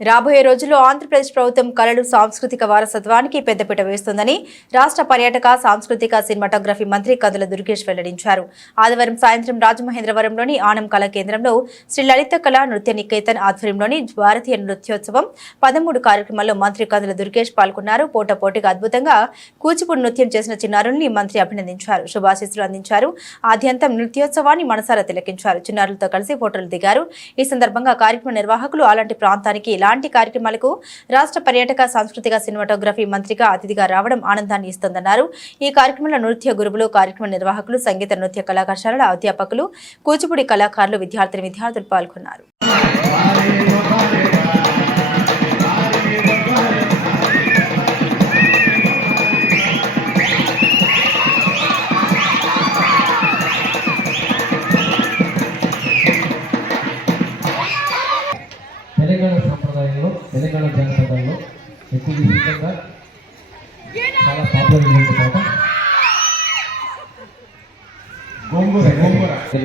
రాబోయే రోజుల్లో ఆంధ్రప్రదేశ్ ప్రభుత్వం కళలు సాంస్కృతిక వారసత్వానికి పెద్దపీట వేస్తుందని రాష్ట్ర పర్యాటక సాంస్కృతిక సినిమాటోగ్రఫీ మంత్రి కందుల దుర్గేష్ వెల్లడించారు. ఆదివారం సాయంత్రం రాజమహేంద్రవరంలోని ఆనం కళా కేంద్రంలో శ్రీ లలిత కళా నృత్య నికేతన్ ఆధ్వర్యంలోని భారతీయ నృత్యోత్సవం పదమూడు కార్యక్రమాల్లో మంత్రి కందుల దుర్గేష్ పాల్గొన్నారు. పోటపోటీగా అద్భుతంగా కూచిపూడి నృత్యం చేసిన చిన్నారుల్ని మంత్రి అభినందించారు. శుభాశీస్సులు అందించారు. ఆద్యంతం నృత్యోత్సవాన్ని మనసారా తిలకించారు. చిన్నారులతో కలిసి ఫోటోలు దిగారు. ఈ సందర్భంగా కార్యక్రమ నిర్వాహకులు అలాంటి ప్రాంతానికి ఇలాంటి కార్యక్రమాలకు రాష్ట్ర పర్యాటక సాంస్కృతిక సినిమాటోగ్రఫీ మంత్రిగా అతిథిగా రావడం ఆనందాన్ని ఇస్తోందన్నారు. ఈ కార్యక్రమంలో నృత్య గురువులు కార్యక్రమ నిర్వాహకులు సంగీత నృత్య కళాకాశాలల అధ్యాపకులు కూచిపూడి కళాకారులు విద్యార్థిని విద్యార్థులు పాల్గొన్నారు.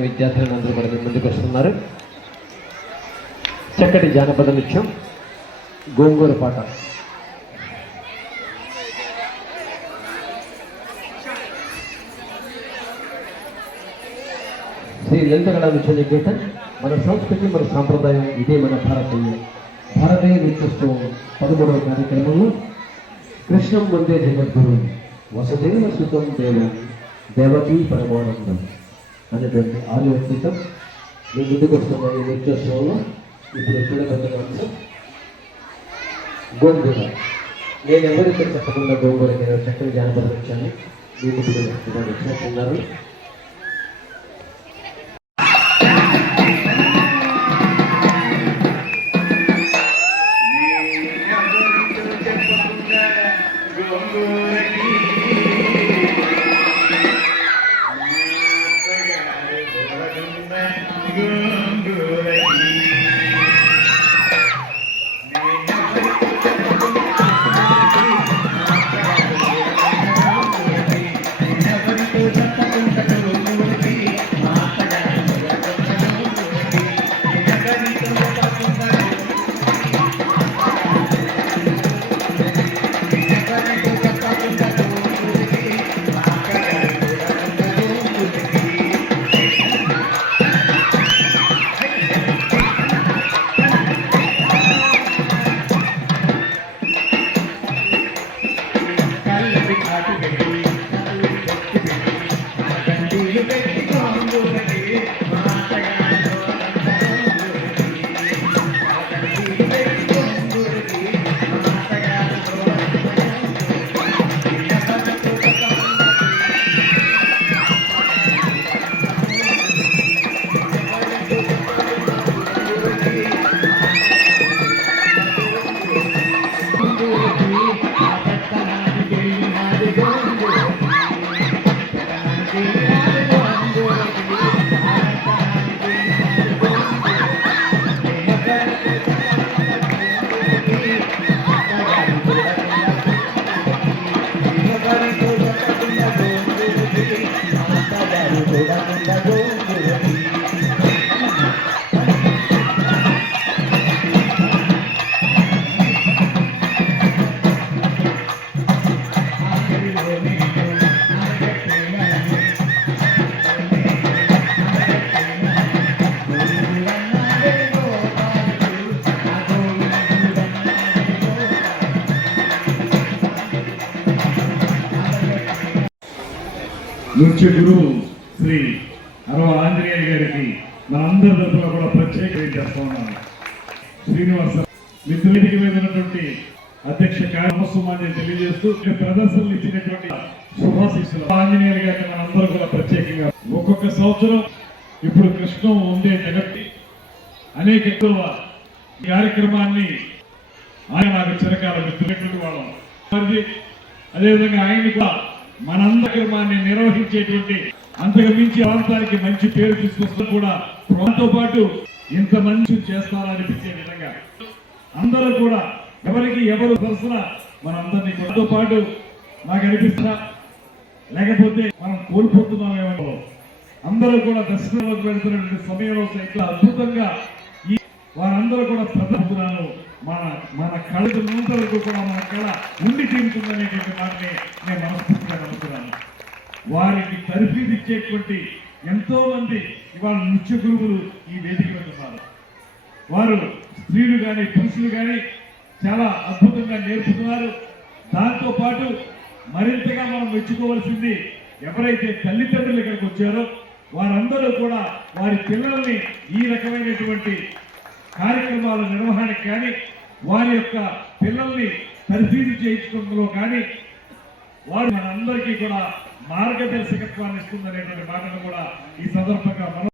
విద్యార్థులను అందరూ కూడా ముందుకు వస్తున్నారు. చక్కటి జానపద నృత్యం గోంగూర పాట. శ్రీ లలిత కళా నృత్య నికేతన్ మన సంస్కృతి మన సాంప్రదాయం ఇదే మన భారతీయ భారతీయ నృత్యోత్సవం పదమూడవ కార్యక్రమంలో కృష్ణం వందే జగద్గురు. వసుదేవ సుతం దేవం దేవకీ పరమానందం అనేటువంటి ఆర్యోక్తితం మీ ముందుకు వస్తున్న ఈ నృత్య నృత్యోత్సవంలో ఇప్పుడు చూడబడిన అంశం గోంగూర. నేను ఎవరితో చెప్పకుండా గోంగూర నేను చక్కని జానపద వచ్చాను మీ ముందుకు వచ్చినట్టున్నారు. నృత్య గురువు శ్రీ అరవ ఆంజనేయ గారికి మనందరి తరఫున కూడా ప్రత్యేక చేస్తా ఉన్నాను శ్రీనివాస మిత్రులకి మీద అధ్యక్ష కార్యక్రమాన్ని తెలియజేస్తూ ప్రదర్శనలు ఇచ్చినటువంటి శుభాశిస్సులు. ఆంజనేయులు గారిని మనందరూ కూడా ప్రత్యేకంగా ఒక్కొక్క సంవత్సరం ఇప్పుడు కృష్ణం ఉండే జగత్తి అనేక ఎక్కువ ఈ కార్యక్రమాన్ని ఆయన నాకు చిరకాల మిత్రులు వాళ్ళం. అదేవిధంగా ఆయన కూడా మనందరిమాన్ని నిర్వహించేటువంటి అంతకు మించి ప్రాంతానికి మంచి పేరు తీసుకొస్తూ కూడా ప్రాంతంతో పాటు ఇంత మంచి చేస్తారనిపించే విధంగా అందరూ కూడా ఎవరికి ఎవరు సరసన మనందరినీ కూడా పాటు నాకు అనిపిస్తా లేకపోతే మనం కోల్పోతున్నామేమో. అందరూ కూడా దర్శనంలోకి వెళ్తున్నటువంటి సమయంలో సైతం అద్భుతంగా ఈ వారందరూ కూడా ప్రదర్శనాను మన మన కళకు నూతలకు కూడా మన కళ ఉండి తీరుతుందనేటువంటి మాటని నేను మనస్ఫూర్తిగా నమ్ముతున్నాను. వారికి తరఫీదు ఇచ్చేటువంటి ఎంతో మంది ఇవాళ నృత్య గురువులు ఈ వేదిక ఉన్నారు. వారు స్త్రీలు కానీ పురుషులు కానీ చాలా అద్భుతంగా నేర్పుతున్నారు. దాంతో పాటు మరింతగా మనం మెచ్చుకోవాల్సింది ఎవరైతే తల్లిదండ్రులు ఇక్కడికి వచ్చారో వారందరూ కూడా వారి పిల్లల్ని ఈ రకమైనటువంటి కార్యక్రమాల నిర్వహణకు కానీ వారి యొక్క పిల్లల్ని తరఫీదు చేయించడంలో కానీ వారు మనందరికీ కూడా మార్గదర్శకత్వాన్ని ఇస్తుందనేటువంటి మాటను కూడా ఈ సందర్భంగా మనం